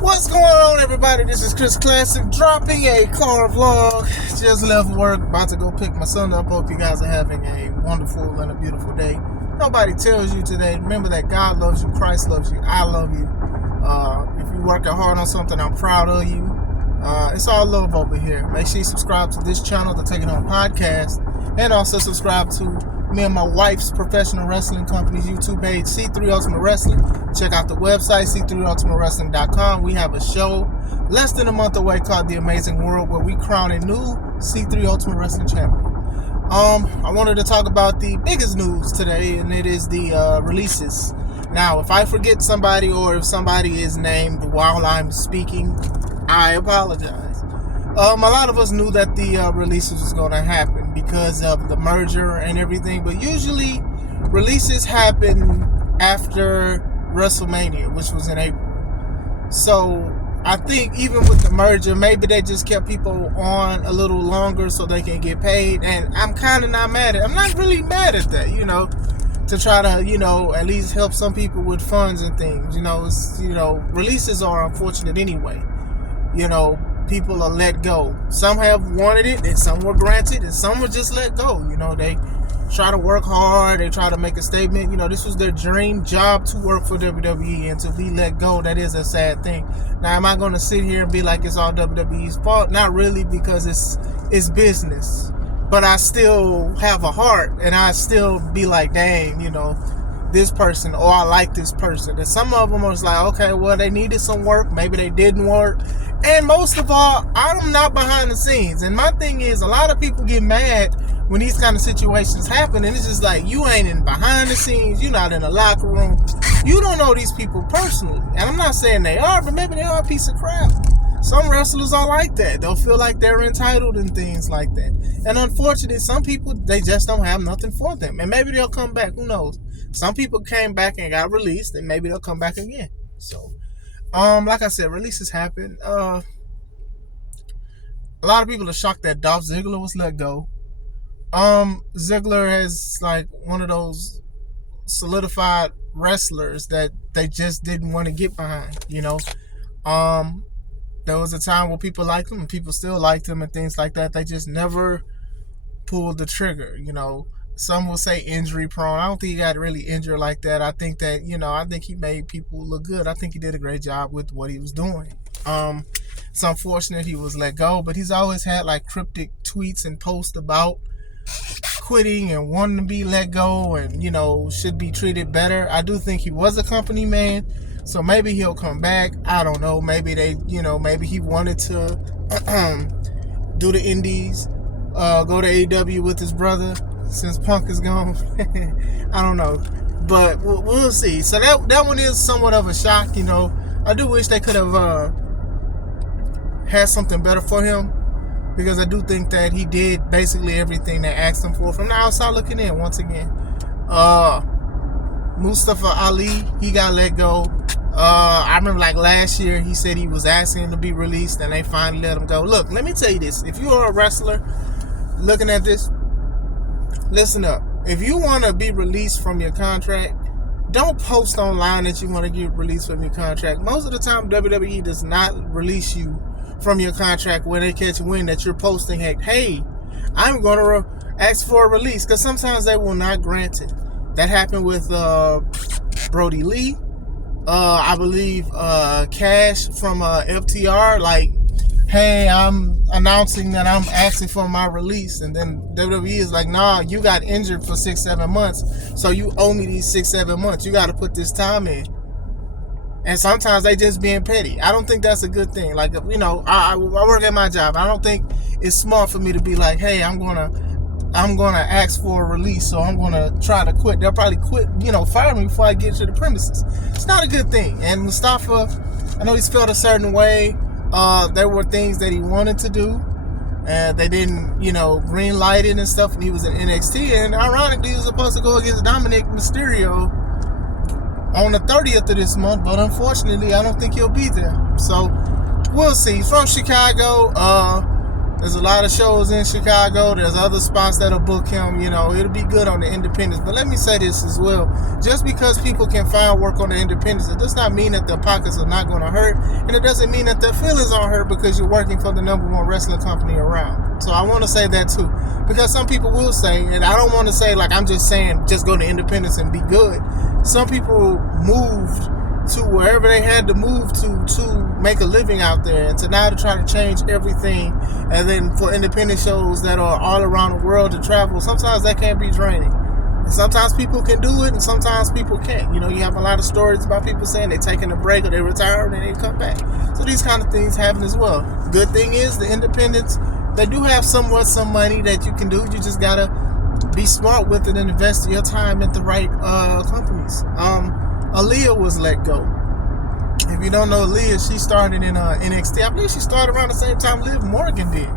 What's going on, everybody? This is Chris Classic dropping a car vlog. Just left work, about to go pick my son up. Hope you guys are having a wonderful and a beautiful day. Nobody tells you today. Remember that God loves you, Christ loves you, I love you. If you're working hard on something, I'm proud of you. It's all love over here. Make sure you subscribe to this channel, the Take It On podcast, and also subscribe to me and my wife's professional wrestling company's YouTube page, C3 Ultimate Wrestling. Check out the website, c3ultimatewrestling.com. We have a show less than a month away called The Amazing World, where we crown a new C3 Ultimate Wrestling champion. I wanted to talk about the biggest news today, and it is the releases. Now, if I forget somebody or if somebody is named while I'm speaking, I apologize. A lot of us knew that the releases was going to happen because of the merger and everything, but usually releases happen after WrestleMania, which was in April. So I think even with the merger, maybe they just kept people on a little longer so they can get paid, and I'm kind of not mad at it. I'm not really mad at that, to try to, at least help some people with funds and things. Releases are unfortunate anyway. People are let go. Some have wanted it, and some were granted, and some were just let go. They try to work hard, they try to make a statement. This was their dream job to work for WWE, and to be let go, that is a sad thing. Now, am I going to sit here and be like it's all WWE's fault? Not really, because it's business. But I still have a heart, and I still be like, dang, this person, or I like this person. And some of them was like, okay, well, they needed some work, maybe they didn't work. And most of all, I'm not behind the scenes. And my thing is, a lot of people get mad when these kind of situations happen, and it's just like, you ain't in behind the scenes, you're not in the locker room, you don't know these people personally. And I'm not saying they are, but maybe they are a piece of crap. Some wrestlers are like that. They'll feel like they're entitled and things like that. And unfortunately, some people, they just don't have nothing for them. And maybe they'll come back, who knows. Some people came back and got released, and maybe they'll come back again. So, like I said, releases happen. A lot of people are shocked that Dolph Ziggler was let go. Ziggler is like one of those solidified wrestlers that they just didn't want to get behind, There was a time where people liked him and people still liked him and things like that. They just never pulled the trigger, Some will say injury prone. I don't think he got really injured like that. I think that, I think he made people look good. I think he did a great job with what he was doing. It's unfortunate he was let go, but he's always had like cryptic tweets and posts about quitting and wanting to be let go and, should be treated better. I do think he was a company man, so maybe he'll come back. I don't know. Maybe maybe he wanted to do the indies, go to AEW with his brother since Punk is gone. I don't know, but we'll see. So that one is somewhat of a shock. I do wish they could have had something better for him, because I do think that he did basically everything they asked him for from the outside looking in. Once again, Mustafa Ali, he got let go. I remember like last year he said he was asking to be released, and they finally let him go. Look, let me tell you this: if you are a wrestler looking at this, listen up. If you want to be released from your contract, don't post online that you want to get released from your contract. Most of the time, WWE does not release you from your contract when they catch wind that you're posting, hey, I'm going to ask for a release, because sometimes they will not grant it. That happened with Brody Lee. I believe Cash from FTR, like, hey, I'm announcing that I'm asking for my release, and then WWE is like, nah, you got injured for 6-7 months, so you owe me these 6-7 months. You got to put this time in. And sometimes they just being petty. I don't think that's a good thing. Like, I work at my job. I don't think it's smart for me to be like, hey, I'm gonna ask for a release, so I'm gonna try to quit. They'll probably fire me before I get to the premises. It's not a good thing. And Mustafa, I know he's felt a certain way. There were things that he wanted to do, and they didn't, green light it and stuff. And he was in NXT, and ironically, he was supposed to go against Dominic Mysterio on the 30th of this month, but unfortunately, I don't think he'll be there. So we'll see. He's from Chicago. There's a lot of shows in Chicago. There's other spots that'll book him. It'll be good on the independents. But let me say this as well. Just because people can find work on the independents, it does not mean that their pockets are not going to hurt. And it doesn't mean that their feelings aren't hurt because you're working for the #1 wrestling company around. So I want to say that too. Because some people will say, and I don't want to say like I'm just saying just go to independents and be good. Some people moved to wherever they had to move to make a living out there, and to now to try to change everything, and then for independent shows that are all around the world to travel, sometimes that can be draining. And sometimes people can do it and sometimes people can't. You have a lot of stories about people saying they're taking a break or they retire and then they come back. So these kind of things happen as well. Good thing is the independents, they do have somewhat some money that you can do. You just gotta be smart with it and invest your time at the right companies. Aaliyah was let go. If you don't know Aaliyah, she started in NXT. I believe she started around the same time Liv Morgan did.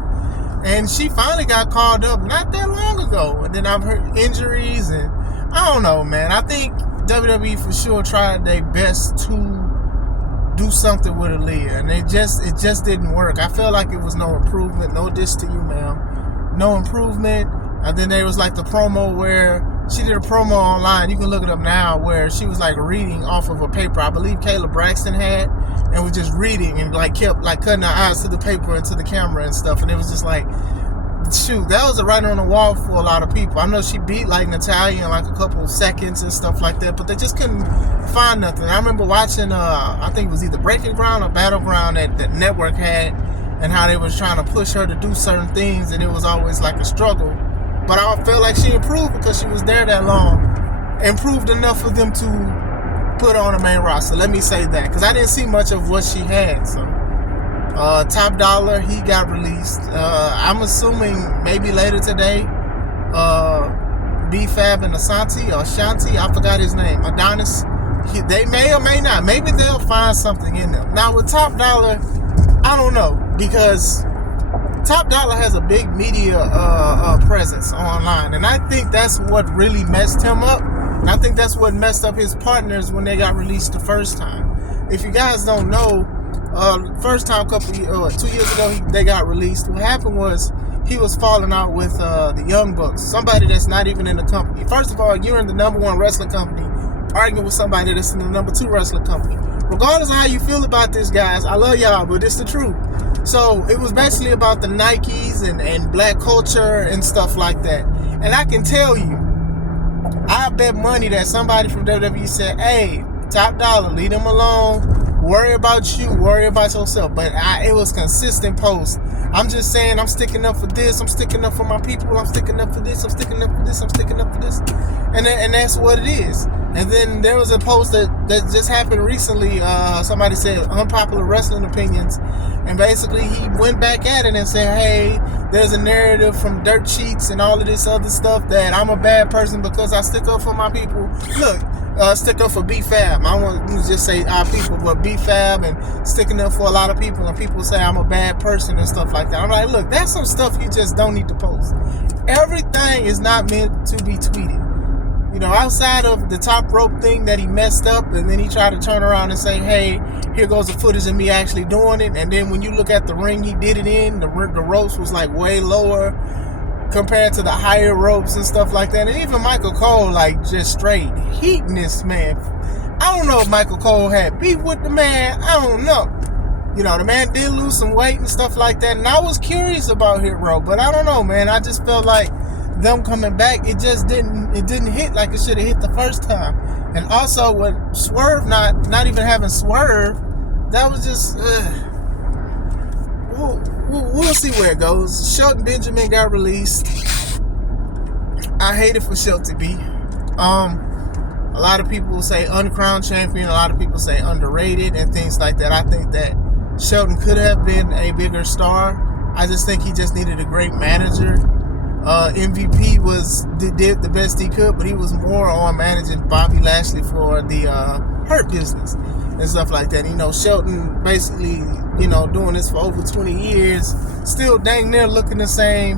And she finally got called up not that long ago. And then I've heard injuries, and I don't know, man. I think WWE for sure tried their best to do something with Aaliyah, and it just didn't work. I felt like it was no improvement. No diss to you, ma'am. No improvement. And then there was like the promo where she did a promo online. You can look it up now, where she was like reading off of a paper. I believe Kayla Braxton had, and was just reading and like kept like cutting her eyes to the paper and to the camera and stuff. And it was just like, shoot, that was a writing on the wall for a lot of people. I know she beat like Natalya in like a couple seconds and stuff like that, but they just couldn't find nothing. I remember watching, I think it was either Breaking Ground or Battleground that Network had, and how they was trying to push her to do certain things, and it was always like a struggle. But I felt like she improved because she was there that long. Improved enough for them to put on a main roster. Let me say that, because I didn't see much of what she had. So, Top Dollar, he got released. I'm assuming maybe later today. B-Fab and Ashanti, I forgot his name. Adonis. They may or may not. Maybe they'll find something in them. Now with Top Dollar, I don't know, because Top Dollar has a big media presence online, and I think that's what really messed him up, and I think that's what messed up his partners when they got released the first time. If you guys don't know, first time 2 years ago they got released. What happened was he was falling out with the Young Bucks, somebody that's not even in the company. First of all, you're in the #1 wrestling company arguing with somebody that's in the #2 wrestling company. Regardless of how you feel about this, guys, I love y'all, but it's the truth. So it was basically about the Nikes and black culture and stuff like that. And I can tell you, I bet money that somebody from WWE said, hey, Top Dollar, leave them alone. Worry about you, worry about yourself. But it was consistent posts. I'm just saying, I'm sticking up for this, I'm sticking up for my people, I'm sticking up for this, I'm sticking up for this, I'm sticking up for this. And that's what it is. And then there was a post that just happened recently. Somebody said unpopular wrestling opinions. And basically he went back at it and said, hey, there's a narrative from dirt sheets and all of this other stuff that I'm a bad person because I stick up for my people. Look, stick up for B-Fab. I don't want to just say our people, but B-Fab, and sticking up for a lot of people, and people say I'm a bad person and stuff like that. I'm like, look, that's some stuff you just don't need to post. Everything is not meant to be tweeted. Outside of the top rope thing that he messed up, and then he tried to turn around and say, hey, here goes the footage of me actually doing it. And then when you look at the ring he did it in, the ropes was like way lower compared to the higher ropes and stuff like that. And even Michael Cole, like, just straight heating this man. I don't know if Michael Cole had beef with the man. I don't know. The man did lose some weight and stuff like that. And I was curious about Hit Row, but I don't know, man. I just felt like them coming back, it didn't hit like it should have hit the first time. And also with Swerve not even having Swerve, that was just we'll see where it goes. Shelton Benjamin got released. I hate it for Shelton B. A lot of people say uncrowned champion, a lot of people say underrated and things like that. I think that Shelton could have been a bigger star. I just think he just needed a great manager. MVP did the best he could, but he was more on managing Bobby Lashley for the Hurt Business and stuff like that. Shelton basically, doing this for over 20 years, still dang near looking the same.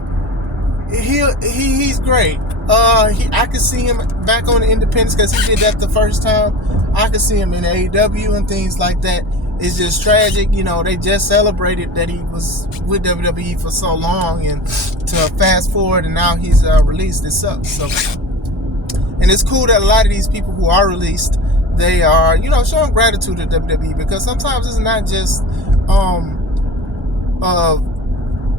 He's great. I could see him back on the independents because he did that the first time. I could see him in AEW and things like that. it's just tragic. You know, they just celebrated that he was with WWE for so long, and to fast forward and now he's released, it sucks. So, and it's cool that a lot of these people who are released, they are, you know, showing gratitude to WWE, because sometimes it's not just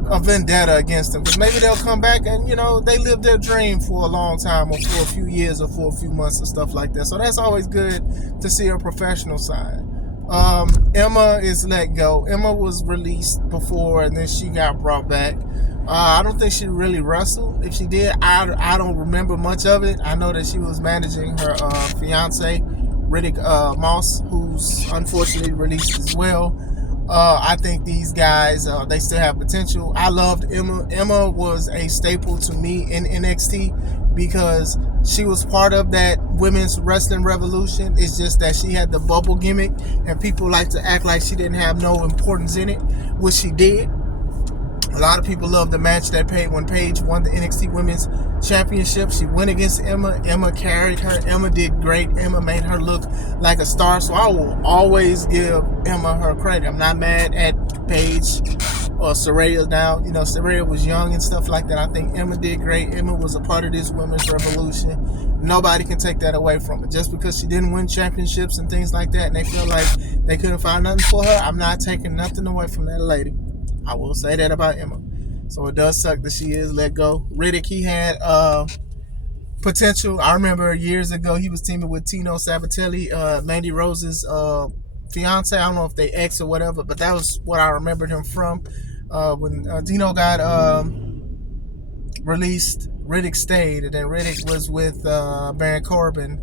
a vendetta against them, because maybe they'll come back and, you know, they lived their dream for a long time, or for a few years, or for a few months, and stuff like that. So that's always good to see a professional side. Emma is let go. Emma was released before, and then she got brought back. I don't think she really wrestled. If she did, I don't remember much of it. I know that she was managing her fiance, Riddick Moss, who's unfortunately released as well. I think these guys, they still have potential. I loved Emma. Emma was a staple to me in NXT, because she was part of that women's wrestling revolution. It's just that she had the bubble gimmick, and people like to act like she didn't have no importance in it, which she did. A lot of people love the match that when Paige won the NXT Women's Championship. She went against Emma. Emma carried her. Emma did great. Emma made her look like a star. So I will always give Emma her credit. I'm not mad at Paige or Saraya now. You know, Saraya was young and stuff like that. I think Emma did great. Emma was a part of this women's revolution. Nobody can take that away from her. Just because she didn't win championships and things like that, and they feel like they couldn't find nothing for her, I'm not taking nothing away from that lady. I will say that about Emma. So it does suck that she is let go. Riddick, he had potential. I remember years ago he was teaming with Tino Sabatelli, Mandy Rose's fiance. I don't know if they ex or whatever, but that was what I remembered him from. When Tino got released, Riddick stayed, and then Riddick was with Baron Corbin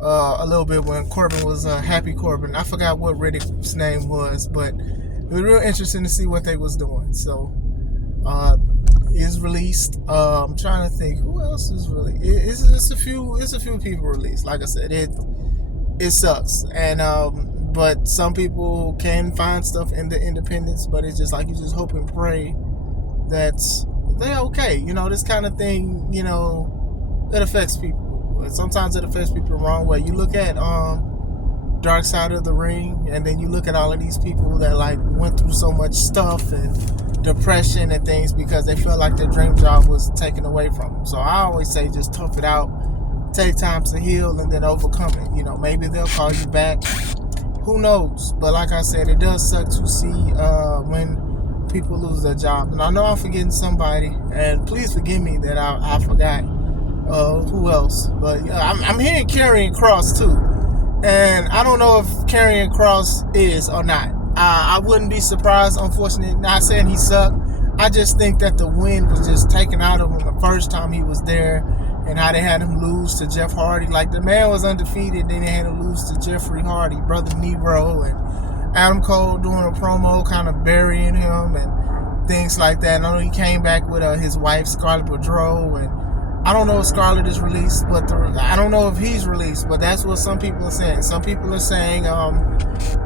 a little bit when Corbin was Happy Corbin. I forgot what Riddick's name was, but it was real interesting to see what they was doing. So, is released. I'm trying to think who else is released. It's a few people released. Like I said, it sucks, and but some people can find stuff in the independents. But it's just like you just hope and pray that they're okay. You know, this kind of thing. You know, it affects people. Sometimes it affects people the wrong way. You look at Dark Side of the Ring, and then you look at all of these people that like went through so much stuff and depression and things because they felt like their dream job was taken away from them. So I always say just tough it out, take time to heal, and then overcome it. You know, maybe they'll call you back. Who knows? But like I said, it does suck to see when people lose their job. And I know I'm forgetting somebody, and please forgive me that I forgot who else. But I'm hearing Karrion Kross too. And I don't know if Karrion Kross is or not. I wouldn't be surprised, unfortunately. Not saying he sucked. I just think that the wind was just taken out of him the first time he was there, and how they had him lose to Jeff Hardy. Like, the man was undefeated, then they had him lose to Jeffrey Hardy, Brother Nero, and Adam Cole doing a promo kind of burying him and things like that. And I know he came back with his wife, Scarlett Bordeaux, and I don't know if Scarlett is released, but I don't know if he's released, but that's what some people are saying. Some people are saying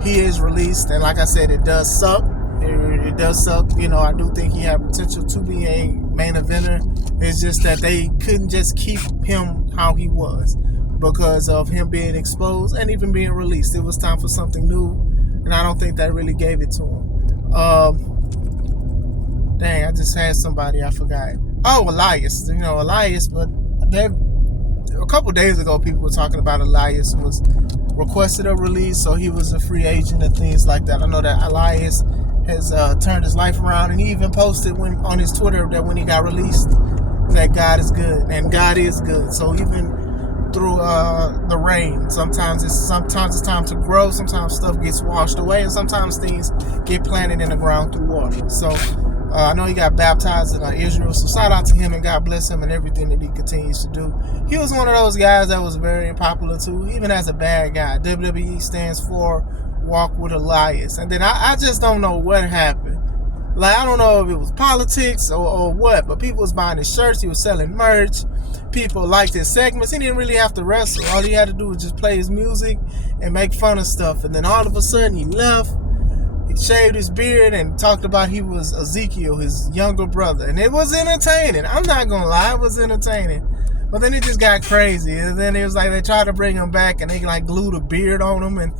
he is released, and like I said, it does suck. It does suck. You know, I do think he had potential to be a main eventer. It's just that they couldn't just keep him how he was because of him being exposed and even being released. It was time for something new, and I don't think they really gave it to him. Dang, I just had somebody I forgot. Oh, Elias. You know, Elias, but a couple days ago, people were talking about Elias was requested a release, so he was a free agent and things like that. I know that Elias has turned his life around, and he even posted on his Twitter that when he got released, that God is good, and God is good. So even through the rain, sometimes it's time to grow, sometimes stuff gets washed away, and sometimes things get planted in the ground through water. So I know he got baptized in Israel, so shout out to him and God bless him and everything that he continues to do. He was one of those guys that was very popular too, even as a bad guy. WWE stands for Walk with Elias. And then I just don't know what happened. Like, I don't know if it was politics or what, but people was buying his shirts, he was selling merch, people liked his segments. He didn't really have to wrestle. All he had to do was just play his music and make fun of stuff. And then all of a sudden he left. He shaved his beard and talked about he was Ezekiel, his younger brother. And it was entertaining. I'm not going to lie, it was entertaining. But then it just got crazy. And then it was like they tried to bring him back and they like glued a beard on him. And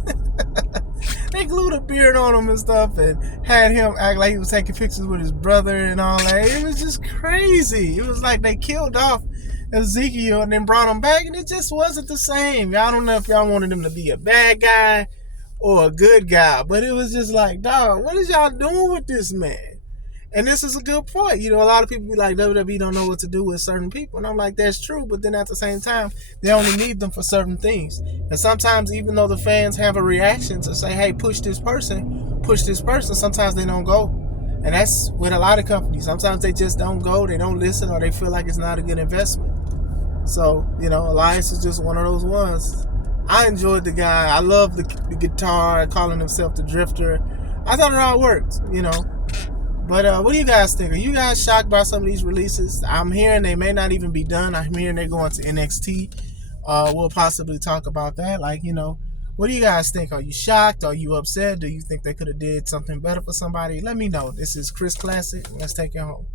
they they glued a beard on him and stuff, and had him act like he was taking pictures with his brother and all that. It was just crazy. It was like they killed off Ezekiel and then brought him back, and it just wasn't the same. I don't know if y'all wanted him to be a bad guy or a good guy, but it was just like, dog, what is y'all doing with this man? And this is a good point. You know, a lot of people be like, WWE don't know what to do with certain people. And I'm like, that's true. But then at the same time, they only need them for certain things. And sometimes, even though the fans have a reaction to say, hey, push this person, sometimes they don't go. And that's with a lot of companies. Sometimes they just don't go, they don't listen, or they feel like it's not a good investment. So, you know, Elias is just one of those ones. I enjoyed the guy. I love the guitar, calling himself the Drifter. I thought it all worked, you know. But what do you guys think? Are you guys shocked by some of these releases? I'm hearing they may not even be done. I'm hearing they're going to NXT. We'll possibly talk about that. Like, you know, what do you guys think? Are you shocked? Are you upset? Do you think they could have did something better for somebody? Let me know. This is Chris Classic. Let's take it home.